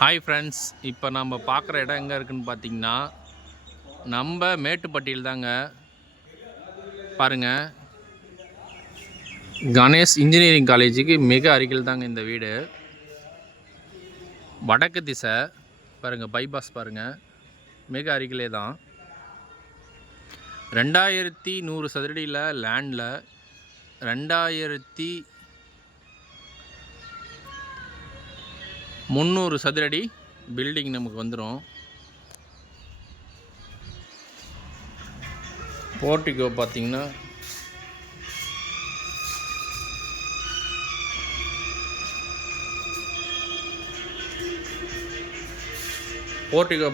Hi friends, இப்போ நம்ம பார்க்குற இடம் எங்கே இருக்குதுன்னு பார்த்தீங்கன்னா, நம்ம மேட்டுப்பட்டியில் தாங்க. பாருங்கள், கணேஷ் இன்ஜினியரிங் காலேஜுக்கு மிக அருகில் தாங்க இந்த வீடு. வடக்கு திசை பாருங்கள், பைபாஸ் பாருங்கள், மிக அருகிலே தான். 2100 சதுரடியில் லேண்டில் 2300 சதுரடி பில்டிங் நமக்கு வந்துடும். போர்ட்டிகோ பார்த்தீங்கன்னா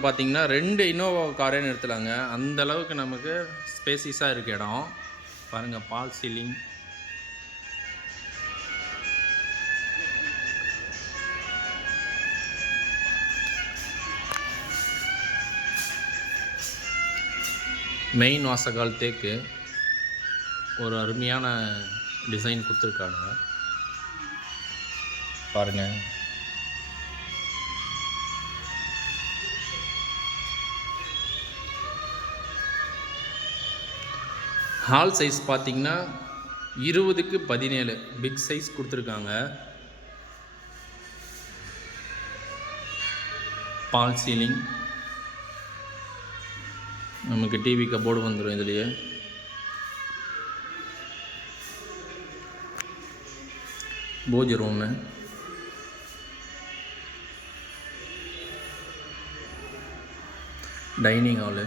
பார்த்தீங்கன்னா 2 இனோவா காரே நிறுத்தலாங்க. அந்த அளவுக்கு நமக்கு ஸ்பேசிஸாக இருக்க இடம் பாருங்கள். பால் சீலிங், மெயின் வாசகால் தேக்கு, ஒரு அருமையான டிசைன் கொடுத்துருக்காங்க பாருங்கள். ஹால் சைஸ் பார்த்திங்கன்னா 20x17 பிக் சைஸ் கொடுத்துருக்காங்க. பால் சீலிங், நமக்கு டிவி கபோர்டு வந்துடும் இதுலேயே. பூஜை room, dining hall,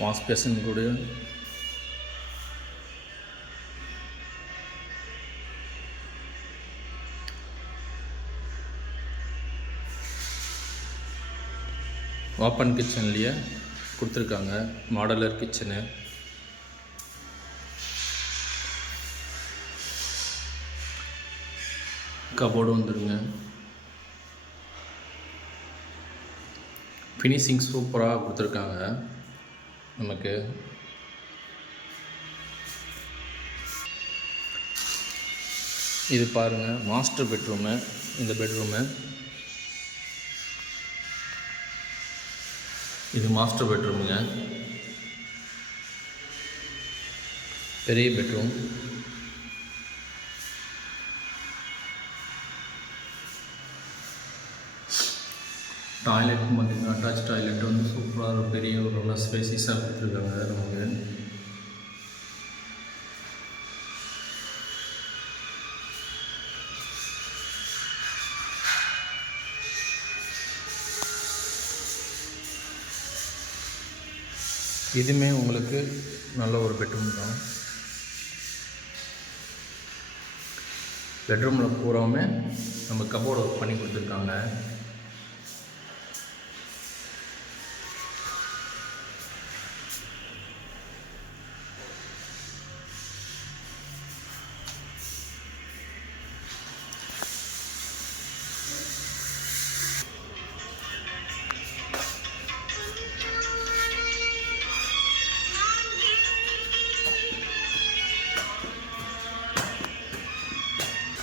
wash basin கூட, ஓப்பன் கிச்சன்லேயே கொடுத்துருக்காங்க. மாடலர் கிச்சனு, கபோர்டு வந்துடுங்க. ஃபினிஷிங் சூப்பராக கொடுத்துருக்காங்க நமக்கு. இது பாருங்கள், மாஸ்டர் பெட்ரூமு. இந்த பெட்ரூமு, இது மாஸ்டர் பெட்ரூமுங்க, பெரிய பெட்ரூம். டாய்லெட் பார்த்திங்கன்னா அட்டாச் டாய்லெட் வந்து சூப்பராக ஒரு பெரிய ஒரு நல்ல ஸ்பேசிஸாக கொடுத்துருக்காங்க நமக்கு. இதுவுமே உங்களுக்கு நல்ல ஒரு பெட்ரூம் தான். பெட்ரூமில் பூராவுமே நம்ம கபோர்டு ஒர்க் பண்ணி கொடுத்துருக்காங்க.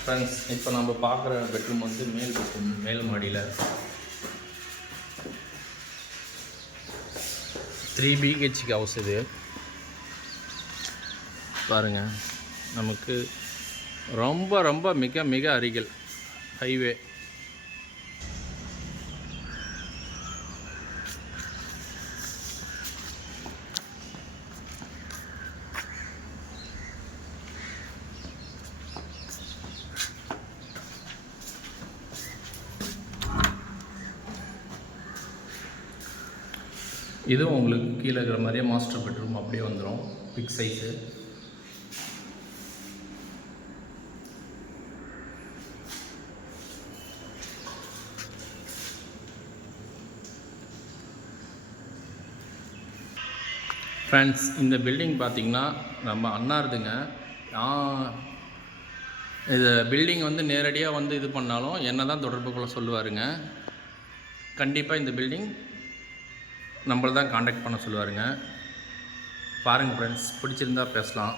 ஃப்ரெண்ட்ஸ், இப்போ நம்ம பார்க்குற பெட்ரூம் வந்து மேல் பெட்ரூம், மேல் மாடியில் 3 BHK ஹவுஸ். இது பாருங்கள், நமக்கு ரொம்ப ரொம்ப மிக மிக அருகில் ஹைவே. இதுவும் உங்களுக்கு கீழே இருக்கிற மாதிரியே மாஸ்டர் பெட்ரூம் அப்படியே வந்துடும், பிக் சைஸு. ஃப்ரெண்ட்ஸ், இந்த பில்டிங் பார்த்திங்கன்னா நம்ம அண்ணாருதுங்க. இது பில்டிங் வந்து நேரடியாக வந்து இது பண்ணாலும் என்ன தான் தொடர்புக்குள்ள சொல்லுவாருங்க. கண்டிப்பாக இந்த பில்டிங் நம்மள தான் காண்டாக்ட் பண்ண சொல்லுவாருங்க. பாருங்கள் ஃப்ரெண்ட்ஸ், பிடிச்சிருந்தா பேசலாம்.